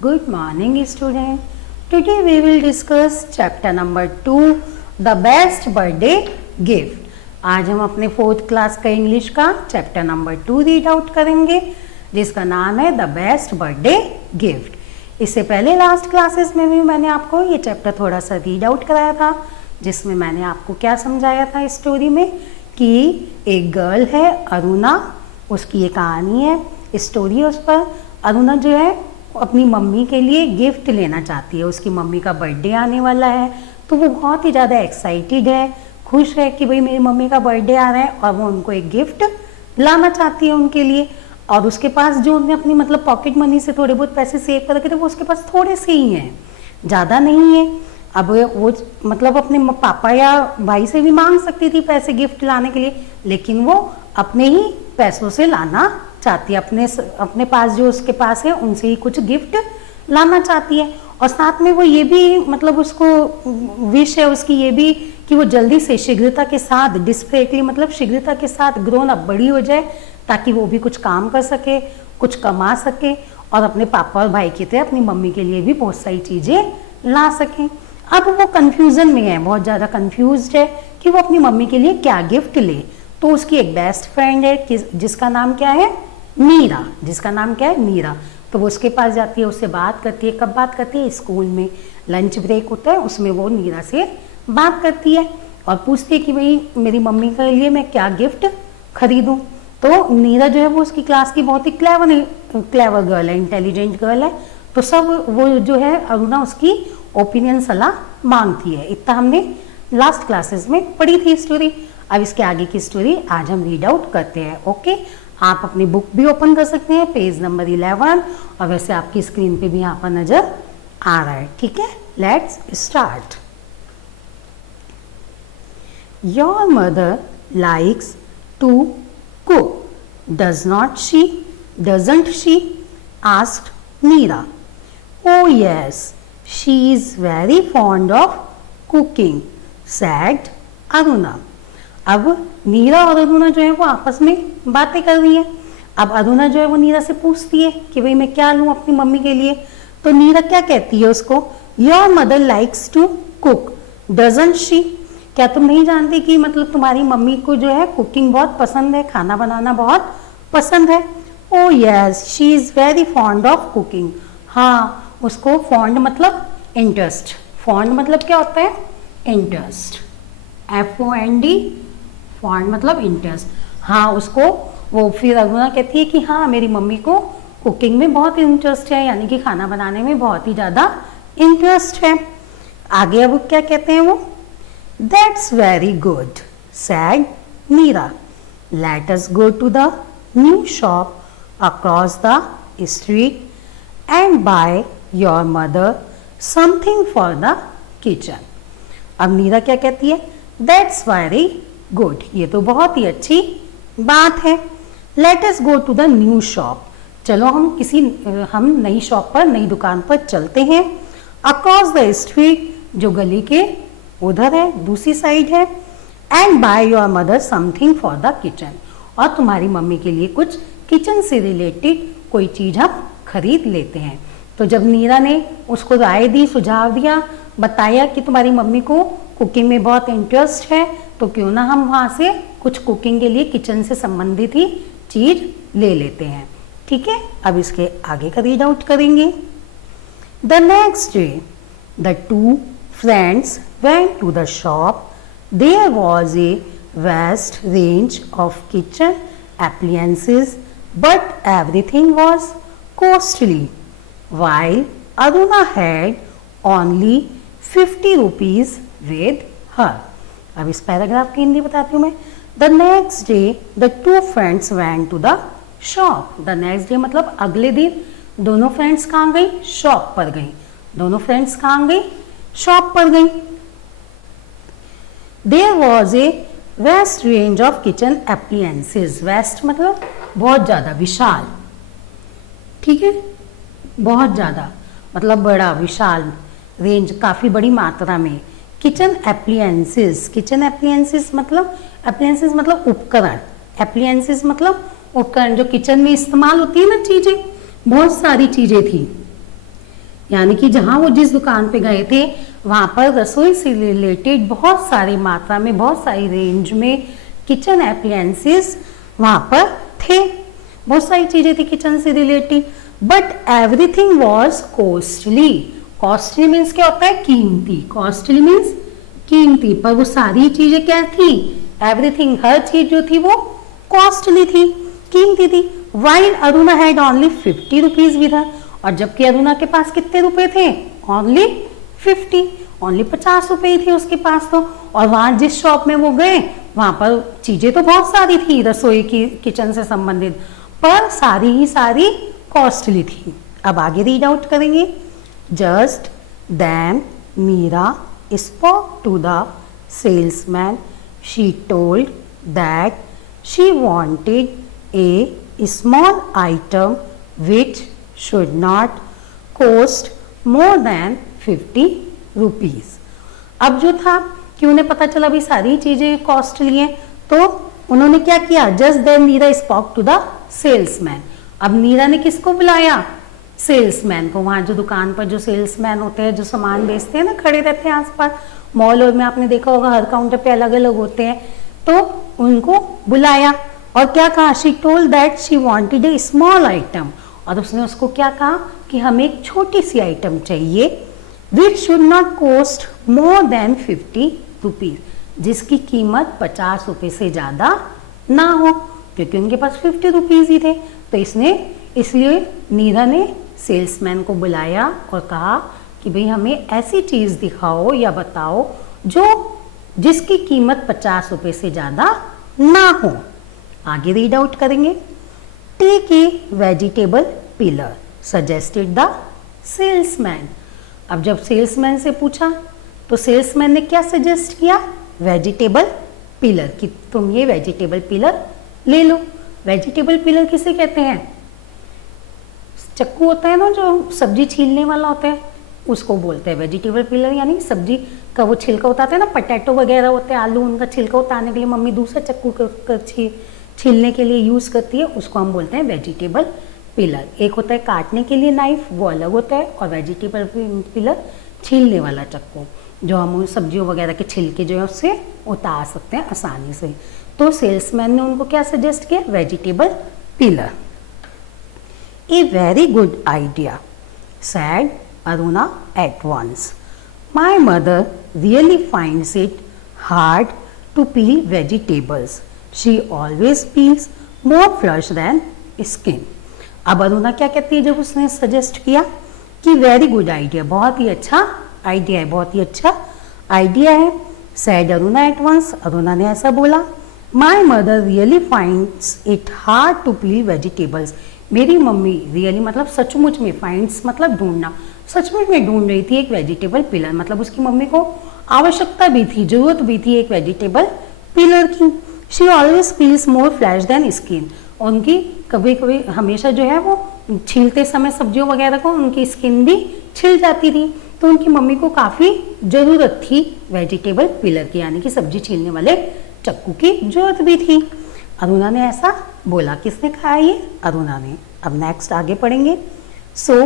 Good morning, student. Today we will discuss chapter number 2, the best birthday gift. आज हम अपने 4th class का English का chapter number 2 read out करेंगे, जिसका नाम है द बेस्ट बर्थडे गिफ्ट। इससे पहले लास्ट क्लासेस में भी मैंने आपको ये चैप्टर थोड़ा सा रीड आउट कराया था, जिसमें मैंने आपको क्या समझाया था स्टोरी में कि एक गर्ल है अरुणा, उसकी ये कहानी है, स्टोरी उस पर। अरुणा जो है अपनी मम्मी के लिए गिफ्ट लेना चाहती है, उसकी मम्मी का बर्थडे आने वाला है, तो वो बहुत ही ज़्यादा एक्साइटेड है, खुश है कि भाई मेरी मम्मी का बर्थडे आ रहा है और वो उनको एक गिफ्ट लाना चाहती है उनके लिए। और उसके पास जो उन्हें अपनी मतलब पॉकेट मनी से थोड़े बहुत पैसे सेव कर रखे थे, वो उसके पास थोड़े से ही हैं, ज़्यादा नहीं है। अब वो मतलब अपने पापा या भाई से भी मांग सकती थी पैसे गिफ्ट लाने के लिए, लेकिन वो अपने ही पैसों से लाना चाहती है, अपने पास जो उसके पास है उनसे ही कुछ गिफ्ट लाना चाहती है। और साथ में वो ये भी मतलब उसको विश है उसकी ये भी कि वो जल्दी से शीघ्रता के साथ डिस्क्रीटली मतलब शीघ्रता के साथ ग्रोन अप बड़ी हो जाए, ताकि वो भी कुछ काम कर सके, कुछ कमा सके और अपने पापा और भाई की तरह अपनी मम्मी के लिए भी बहुत सारी चीज़ें ला सकें। अब वो कन्फ्यूज़न में है, बहुत ज़्यादा कन्फ्यूज्ड है कि वो अपनी मम्मी के लिए क्या गिफ्ट ले। तो उसकी एक बेस्ट फ्रेंड है जिसका नाम क्या है, मीरा, जिसका नाम क्या है, मीरा। तो वो उसके पास जाती है, उससे बात करती है। कब बात करती है? स्कूल में लंच ब्रेक होता है, उसमें वो मीरा से बात करती है और पूछती है कि भाई मेरी मम्मी के लिए मैं क्या गिफ्ट खरीदूं। तो मीरा जो है वो उसकी क्लास की बहुत ही क्लेवर गर्ल है, इंटेलिजेंट गर्ल है। तो सब वो जो है अरुणा उसकी ओपिनियन सलाह मांगती है। इतना हमने लास्ट क्लासेस में पढ़ी थी स्टोरी। अब इसके आगे की स्टोरी आज हम रीड आउट करते हैं। ओके, आप अपनी बुक भी ओपन कर सकते हैं, पेज नंबर 11, और वैसे आपकी स्क्रीन पे भी यहाँ पर नजर आ रहा है। ठीक है, let's start. Your mother likes to cook, doesn't she asked Meera. Oh yes, she is very fond of cooking, said Aruna. अब नीरा और अरुणा जो है वो आपस में बातें कर रही है। अब अरुणा जो है वो नीरा से पूछती है कि भाई मैं क्या लूँ अपनी मम्मी के लिए। तो नीरा क्या कहती है उसको, your mother likes to cook, doesn't she. क्या तुम नहीं जानती कि मतलब तुम्हारी मम्मी को जो है कुकिंग बहुत पसंद है, खाना बनाना बहुत पसंद है। ओ yes, she is very fond of cooking. हाँ, उसको फॉन्ड मतलब इंटरेस्ट, फॉन्ड मतलब क्या होता है, इंटरेस्ट, FOND, फॉन्ड मतलब इंटरेस्ट। हाँ, उसको वो फिर अरुणा कहती है कि हाँ मेरी मम्मी को कुकिंग में बहुत इंटरेस्ट है, यानी कि खाना बनाने में बहुत ही ज़्यादा इंटरेस्ट है। आगे अब क्या कहते हैं वो, that's very good, said Meera, let us go to the new shop across the street and buy your mother something for the kitchen. अब मीरा क्या कहती है, दैट्स वेरी गुड, ये तो बहुत ही अच्छी बात है। Let us go to the new shop, चलो हम नई शॉप पर, नई दुकान पर चलते हैं। अक्रॉस द स्ट्रीट, जो गली के उधर है, दूसरी साइड है। And buy your mother something for the kitchen, और तुम्हारी मम्मी के लिए कुछ किचन से रिलेटेड कोई चीज़ हम खरीद लेते हैं। तो जब नीरा ने उसको राय दी, सुझाव दिया, बताया कि तुम्हारी मम्मी को कुकिंग में बहुत इंटरेस्ट है, तो क्यों ना हम वहाँ से कुछ कुकिंग के लिए किचन से संबंधित ही चीज़ ले लेते हैं। ठीक है, अब इसके आगे का रीड आउट करेंगे। The next day the two friends went to the shop. There was a vast range of kitchen appliances, but everything was costly, while Aruna had only 50 rupees with her. अब इस paragraph की हिंदी बताती हूँ मैं। The next day the two friends went to the shop. The next day मतलब अगले दिन दोनों फ्रेंड्स कहाँ गई, शॉप पर गई। दोनों फ्रेंड्स कहाँ गई, शॉप पर गई। There was a vast range of kitchen appliances. Vast मतलब बहुत ज़्यादा, विशाल। ठीक है, बहुत ज़्यादा मतलब बड़ा, विशाल, रेंज काफ़ी बड़ी मात्रा में। किचन एप्लियंसेस, किचन एप्लियंसेस मतलब उपकरण, एप्लियंसेस मतलब उपकरण जो किचन में इस्तेमाल होती है ना चीज़ें, बहुत सारी चीज़ें थी। यानी कि जहाँ वो जिस दुकान पे गए थे वहाँ पर रसोई से रिलेटेड बहुत सारी मात्रा में, बहुत सारी रेंज में किचन एप्लायंसेस वहाँ पर थे, बहुत सारी चीज़ें थी किचन से related, but everything was costly. Costly means क्या होता है? कीमती। कॉस्टली मीन्स कीमती, पर वो सारी चीज़ें क्या थी? एवरीथिंग, हर चीज़ जो थी वो कॉस्टली थी, कीमती थी। While Aruna had only 50 rupees with her, और जबकि अरुणा के पास कितने रुपए थे? ओनली 50, ओनली 50 रुपए ही थे उसके पास तो। और वहां जिस शॉप में वो गए वहां पर चीजें तो बहुत सारी थी रसोई की, किचन से संबंधित, पर सारी ही सारी कॉस्टली थी। अब आगे रीड आउट करेंगे। Just then Meera spoke to the salesman, she told that she wanted a small item which should not cost more than 50 rupees। अब जो था कि उन्हें पता चला भी सारी चीजें कॉस्टली हैं, तो उन्होंने क्या किया? Just then Neera spoke to the salesman. अब नीरा ने किसको बुलाया? सेल्समैन को। वहां जो दुकान पर जो सेल्समैन होते हैं, जो सामान बेचते हैं ना, खड़े रहते हैं आसपास, मॉल और में आपने देखा होगा हर काउंटर पे अलग अलग होते हैं, तो उनको बुलाया और क्या कहा? She told that she wanted A small item, और उसने उसको क्या कहा कि हमें एक छोटी सी आइटम चाहिए, which should not cost more than 50 rupees, जिसकी कीमत 50 रुपए से ज्यादा ना हो, क्योंकि उनके पास 50 रुपीज ही थे। तो इसलिए नीरा ने सेल्समैन को बुलाया और कहा कि भाई हमें ऐसी चीज दिखाओ या बताओ जो जिसकी कीमत 50 रुपए से ज्यादा ना हो। आगे रीड आउट करेंगे। Take a vegetable peeler suggested the salesman. अब जब सेल्समैन से पूछा तो सेल्समैन ने क्या सजेस्ट किया? वेजिटेबल पिलर, कि तुम ये वेजिटेबल पिलर ले लो। वेजिटेबल पिलर किसे कहते हैं? चक्कू होता है ना जो सब्जी छीलने वाला होता है, उसको बोलते हैं वेजिटेबल पिलर। यानी सब्जी का वो छिलका उतारते हैं ना, पटेटो वगैरह होते हैं, आलू, उनका छिलका उतारने के लिए मम्मी दूसरा चक्कू छीलने के लिए यूज करती है, उसको हम बोलते हैं वेजिटेबल पिलर। एक होता है काटने के लिए नाइफ, वो अलग होता है, और वेजिटेबल पिलर छीलने वाला चक्कू, जो हम सब्जियों वगैरह के छिलके जो है उससे उतार सकते हैं आसानी से। तो सेल्समैन ने उनको क्या सजेस्ट किया? Vegetable peeler. A very good idea said Aruna at once. My mother really finds it hard to peel vegetables, she always peels more flesh than skin. अब अरुणा क्या कहती है जब उसने सजेस्ट किया कि वेरी गुड आइडिया, बहुत ही अच्छा आइडिया है, बहुत ही अच्छा आइडिया है। Said Aruna at once, Aruna ने ऐसा बोला। My mother really finds it hard to peel vegetables, मेरी मम्मी रियली मतलब सचमुच में, फाइंड्स मतलब ढूंढना, सचमुच में ढूंढ रही थी एक वेजिटेबल पिलर, मतलब उसकी मम्मी को आवश्यकता भी थी, जरूरत भी थी एक वेजिटेबल पिलर की। She always feels more flesh than skin, उनकी कभी कभी हमेशा जो है वो छीलते समय सब्जियों वगैरह को उनकी स्किन भी छिल जाती थी, तो उनकी मम्मी को काफ़ी ज़रूरत थी वेजिटेबल पिलर की, यानी कि सब्जी छीलने वाले चक्कू की जरूरत भी थी। अरुणा ने ऐसा बोला। किसने कहा ये? अरुणा ने। अब नेक्स्ट आगे पढ़ेंगे। So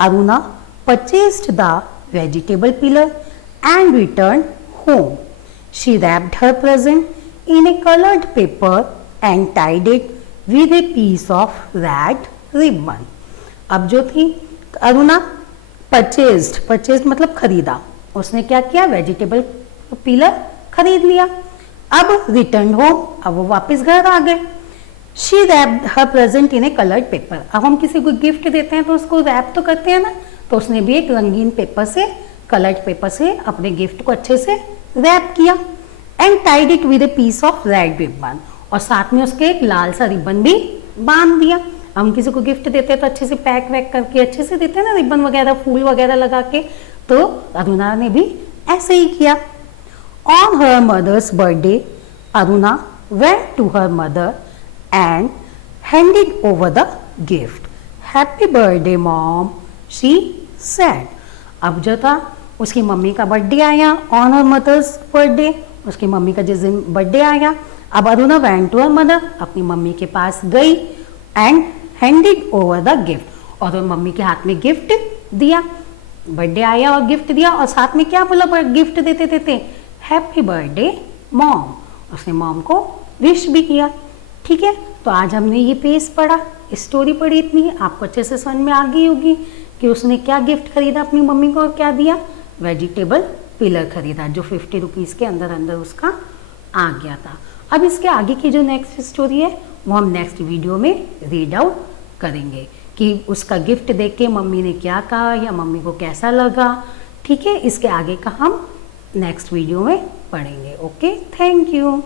Aruna purchased the vegetable pillar and return home. She wrapped her present in a colored paper and tied it with a piece of red ribbon। अब जो थी अरुणा परचेस्ड मतलब खरीदा, उसने क्या किया? वेजिटेबल पिलर खरीद लिया। अब रिटर्न होम, अब वो वापस घर आ गए। She wrapped her present in A coloured paper, अब हम किसी को गिफ्ट देते हैं तो उसको रैप तो करते हैं ना, तो उसने भी एक रंगीन पेपर से, कलर्ड पेपर से अपने गिफ्ट को अच्छे से रैप किया। And tied it with a piece of red ribbon, और साथ में उसके एक लाल सा रिबन भी बांध दिया। हम किसी को गिफ्ट देते हैं तो अच्छे से पैक वैक करके अच्छे से देते हैं ना, रिबन वगैरह फूल वगैरह लगा के, तो अरुणा ने भी ऐसे ही किया। On her mother's birthday Aruna went to her mother and handed over the gift. Happy birthday mom, she said. अब जो था उसकी मम्मी का बर्थडे आया, ऑन हर मदर्स बर्थडे, उसकी मम्मी का जिस दिन बर्थडे आया, अब Aruna went to her mother, अपनी मम्मी के पास गई and handed over the gift, और मम्मी के हाथ में गिफ्ट दिया। बर्थडे आया और गिफ्ट दिया, और साथ में क्या बोला गिफ्ट देते देते, हैप्पी बर्थडे मॉम। उसने मॉम को विश भी किया। ठीक है, तो आज हमने ये पेज पढ़ा, स्टोरी पढ़ी, इतनी आपको अच्छे से समझ में आ गई होगी कि उसने क्या गिफ्ट खरीदा अपनी मम्मी को और क्या दिया, वेजिटेबल पिलर खरीदा जो 50 रुपीज़ के अंदर अंदर उसका आ गया था। अब इसके आगे की जो नेक्स्ट स्टोरी है वो हम नेक्स्ट वीडियो में रीड आउट करेंगे कि उसका गिफ्ट देख के मम्मी ने क्या कहा या मम्मी को कैसा लगा। ठीक है, इसके आगे का हम नेक्स्ट वीडियो में पढ़ेंगे। Okay, thank you.